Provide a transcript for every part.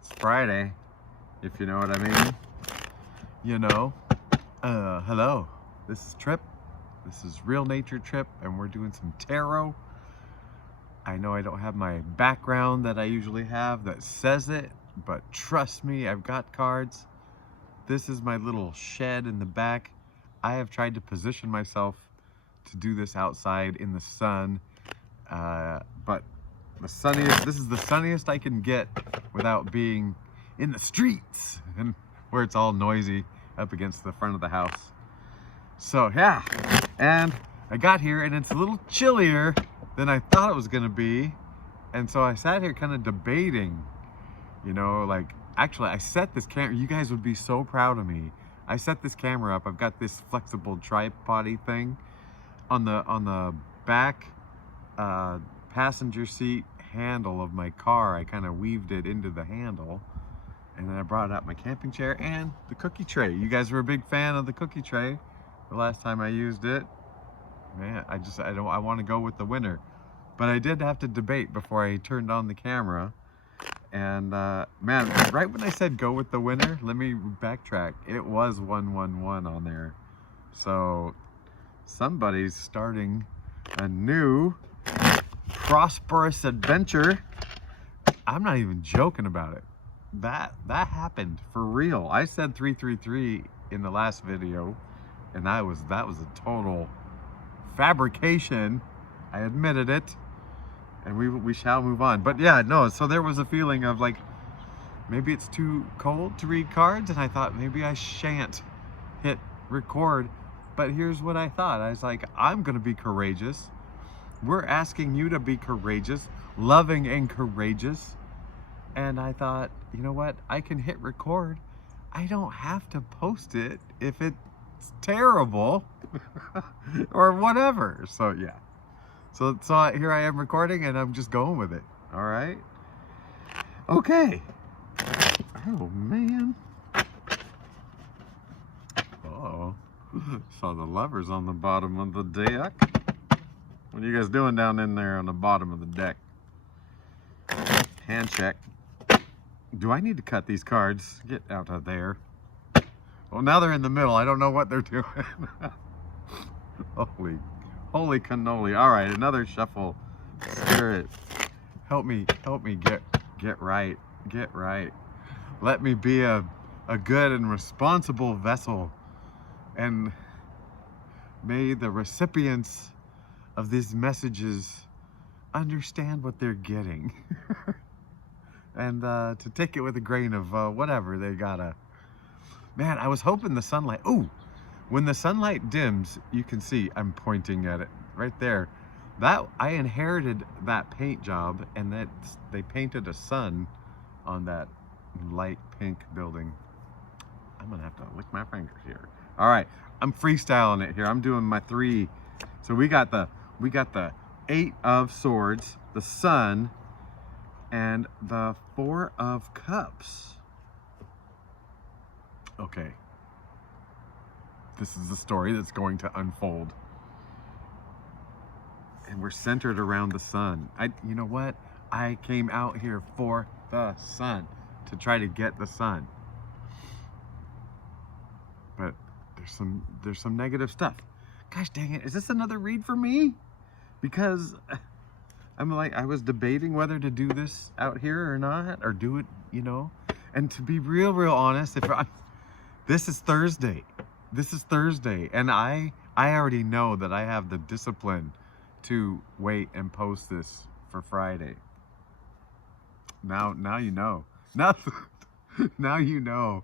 It's Friday, if you know what I mean. You know. Hello. This is Trip. This is Real Nature Trip, and we're doing some tarot. I know I don't have my background that I usually have that says it, but trust me, I've got cards. This is my little shed in the back. I have tried to position myself to do this outside in the sun, but this is the sunniest I can get without being in the streets and where it's all noisy up against the front of the house. So yeah, and I got here and it's a little chillier than I thought it was gonna be, and so I sat here kind of debating, you know, like, actually I set this camera, you guys would be so proud of me. I set this camera up. I've got this flexible tripod thing on the back passenger seat handle of my car. I kind of weaved it into the handle, and then I brought out my camping chair and the cookie tray. You guys were a big fan of the cookie tray the last time I used it. Man, I want to go with the winner, but I did have to debate before I turned on the camera. And man, right when I said go with the winner, let me backtrack. It was 111 on there. So somebody's starting a new prosperous adventure. I'm not even joking about it. That happened for real. I said 333 in the last video, and that was a total fabrication. I admitted it, and we shall move on. But yeah, no, so there was a feeling of like, maybe it's too cold to read cards, and I thought maybe I shan't hit record. But here's what I thought. I was like, I'm gonna be courageous. We're asking you to be courageous, loving and courageous. And I thought, you know what? I can hit record. I don't have to post it if it's terrible or whatever. So yeah. So here I am recording, and I'm just going with it. All right. Okay. Oh man. Oh, saw the lovers on the bottom of the deck. What are you guys doing down in there on the bottom of the deck? Hand check. Do I need to cut these cards? Get out of there. Well, now they're in the middle. I don't know what they're doing. Holy cannoli. All right, another shuffle. Spirit, help me get right. Get right. Let me be a good and responsible vessel, and may the recipients of these messages understand what they're getting. And to take it with a grain of whatever they gotta. Man, I was hoping the sunlight, ooh, when the sunlight dims, you can see I'm pointing at it right there. That I inherited that paint job, and that they painted a sun on that light pink building. I'm gonna have to lick my fingers here. All right, I'm freestyling it here. I'm doing my three. So we got the 8 of Swords, the Sun, and the 4 of Cups. Okay. This is the story that's going to unfold. And we're centered around the sun. You know what? I came out here for the sun, to try to get the sun. But there's some negative stuff. Gosh dang it, is this another read for me? Because I'm like, I was debating whether to do this out here or not, or do it, you know. And to be real honest, this is Thursday. This is Thursday, and I already know that I have the discipline to wait and post this for Friday. Now you know. Now you know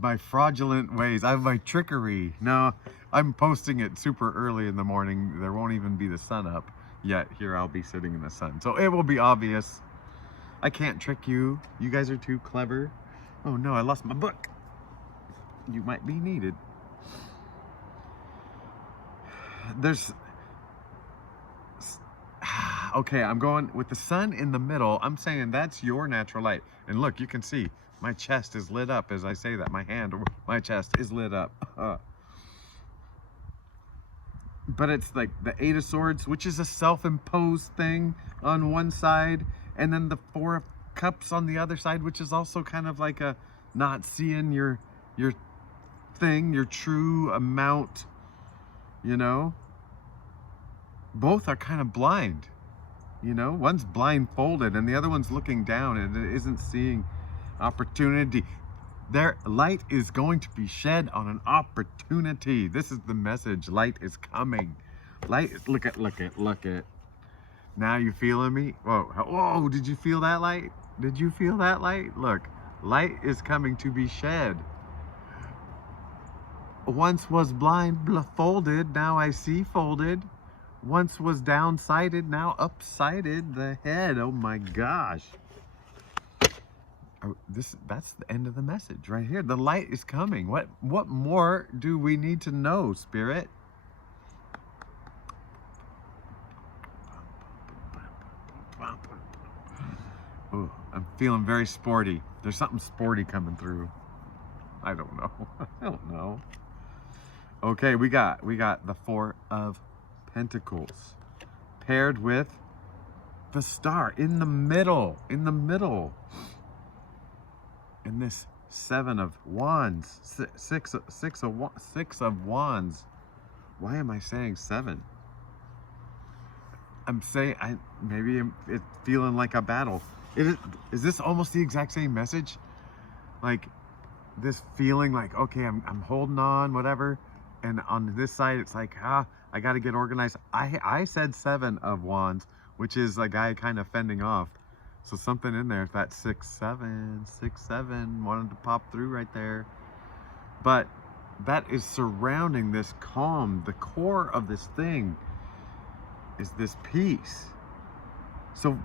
my fraudulent ways. I have my trickery. No, I'm posting it super early in the morning. There won't even be the sun up yet. Here I'll be sitting in the sun, so it will be obvious. I can't trick you. You guys are too clever. Oh no, I lost my book. You might be needed. Okay, I'm going with the sun in the middle. I'm saying that's your natural light. And look, you can see my chest is lit up as I say that. My chest is lit up. But it's like the 8 of Swords, which is a self-imposed thing on one side, and then the 4 of cups on the other side, which is also kind of like a not seeing your thing, your true amount, you know. Both are kind of blind, you know. One's blindfolded and the other one's looking down and it isn't seeing opportunity. Their light is going to be shed on an opportunity. This is the message. Light is coming. Light, look at. Now you feeling me? Whoa, did you feel that light? Did you feel that light? Look, light is coming to be shed. Once was blindfolded, now I see folded. Once was downsided, now upsided the head. Oh my gosh. Oh, that's the end of the message right here. The light is coming. What more do we need to know, Spirit? Oh, I'm feeling very sporty. There's something sporty coming through. I don't know. I don't know. Okay, we got the Four of Pentacles paired with the Star in the middle. And this Seven of Wands, six of Wands. Why am I saying seven? I'm saying it's feeling like a battle. Is this almost the exact same message? Like this feeling like, okay, I'm holding on, whatever. And on this side, it's like, I got to get organized. I said Seven of Wands, which is a guy kind of fending off. So something in there, if that 6-7 wanted to pop through right there. But that is surrounding this calm. The core of this thing is this peace. So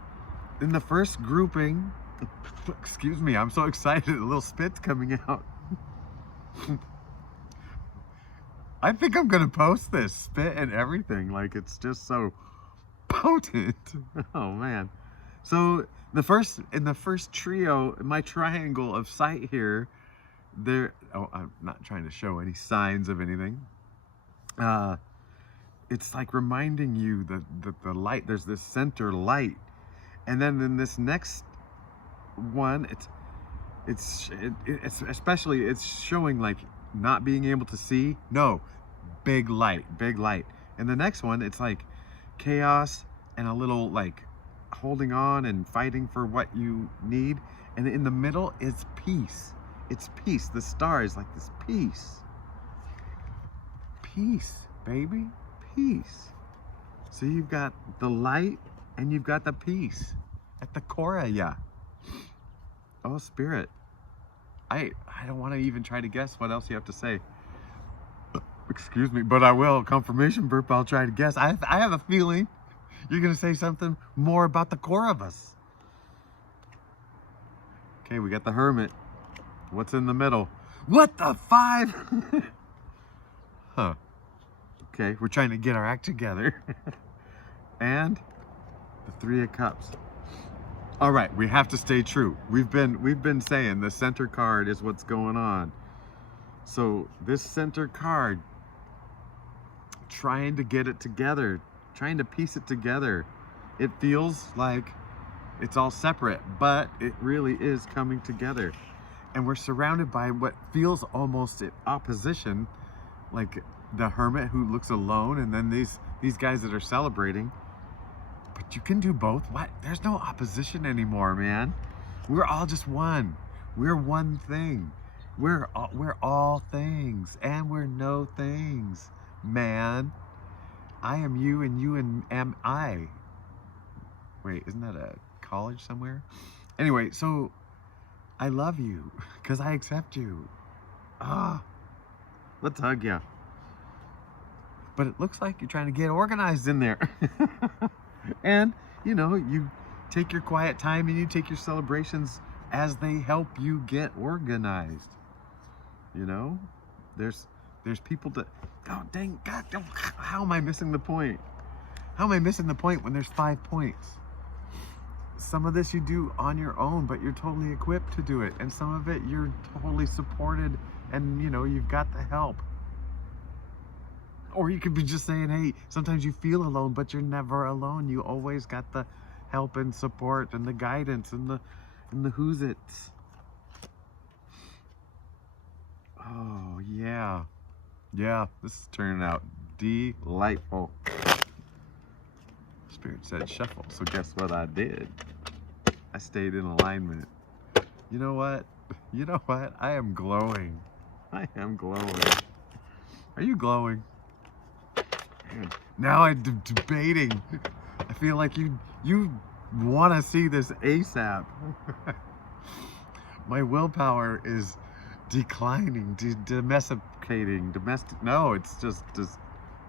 in the first grouping, excuse me, I'm so excited, a little spit's coming out. I think I'm gonna post this spit and everything, like it's just so potent. Oh man. So in the first trio, my triangle of sight here, I'm not trying to show any signs of anything. It's like reminding you that the light, there's this center light. And then in this next one, it's especially, it's showing like not being able to see. No, big light. And the next one, it's like chaos and a little like holding on and fighting for what you need. And in the middle is peace. It's peace. The Star is like this peace. Peace, baby. Peace. So you've got the light and you've got the peace at the core of ya. Oh, Spirit. I don't want to even try to guess what else you have to say. Excuse me, but I will. Confirmation burp, I'll try to guess. I have a feeling you're going to say something more about the core of us. Okay, we got the Hermit. What's in the middle? What the 5? Huh. Okay, we're trying to get our act together. And the 3 of Cups. All right, we have to stay true. We've been saying the center card is what's going on. So this center card, trying to get it together, trying to piece it together. It feels like it's all separate, but it really is coming together. And we're surrounded by what feels almost at opposition, like the Hermit who looks alone, and then these guys that are celebrating. But you can do both. What? There's no opposition anymore, man. We're all just one. We're one thing. We're all things, and we're no things, man. I am you, and you am I. Wait, isn't that a college somewhere? Anyway, so I love you because I accept you. Let's hug you. But it looks like you're trying to get organized in there. And, you know, you take your quiet time and you take your celebrations as they help you get organized. You know, there's people that, oh, dang, God, how am I missing the point? How am I missing the point when there's 5 points? Some of this you do on your own, but you're totally equipped to do it. And some of it you're totally supported and, you know, you've got the help. Or you could be just saying, hey, sometimes you feel alone, but you're never alone. You always got the help and support and the guidance and And the who's it's. Oh, yeah. Yeah, this is turning out delightful. Spirit said shuffle, so guess what I did? I stayed in alignment. You know what? You know what? I am glowing. I am glowing. Are you glowing? Man, now I'm debating. I feel like you want to see this ASAP. My willpower is declining, domesticating, no, it's just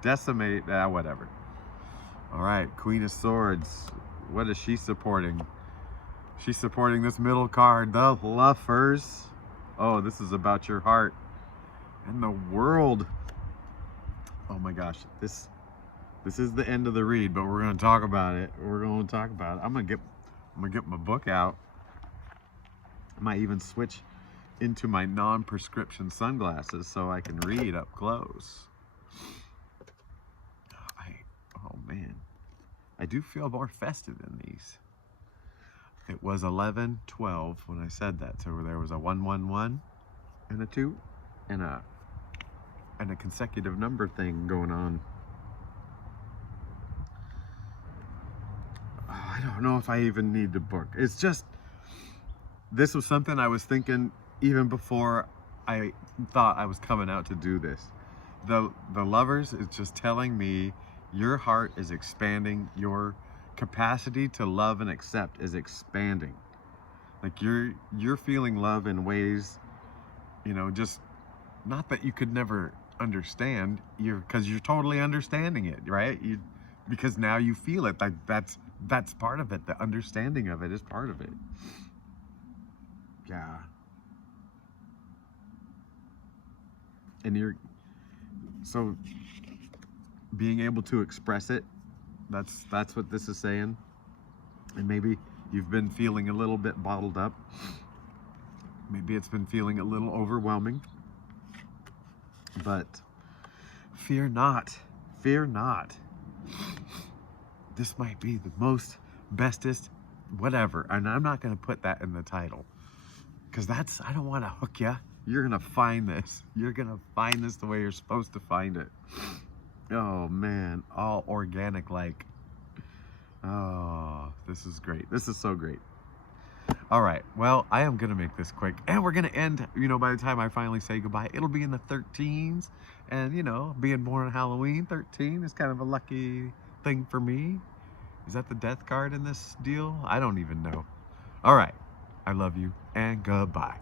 decimate, whatever. All right, Queen of Swords. What is she supporting? She's supporting this middle card, the Lovers. Oh, this is about your heart and the world. Oh my gosh, this is the end of the read, but we're gonna talk about it. We're gonna talk about it. I'm gonna get my book out. I might even switch into my non-prescription sunglasses so I can read up close. Oh man, I do feel more festive in these. It was 11-12 when I said that, so there was a 1-1-1 and a 2 and a consecutive number thing going on. Oh, I don't know if I even need the book. It's just, this was something I was thinking even before I thought I was coming out to do this. The Lovers is just telling me your heart is expanding, your capacity to love and accept is expanding. Like you're feeling love in ways, you know, just not that you could never understand, because you're totally understanding it, right? Because now you feel it. Like that's part of it. The understanding of it is part of it. Yeah. And so being able to express it, that's what this is saying. And maybe you've been feeling a little bit bottled up. Maybe it's been feeling a little overwhelming. But fear not. Fear not. This might be the most bestest whatever. And I'm not going to put that in the title, because I don't want to hook you. You're going to find this. You're going to find this the way you're supposed to find it. Oh man, all organic like. Oh, this is great. This is so great. All right, well, I am gonna make this quick, and we're gonna end, you know, by the time I finally say goodbye, it'll be in the 13s. And you know, being born on Halloween, 13 is kind of a lucky thing for me. Is that the death card in this deal? I don't even know. All right, I love you and goodbye.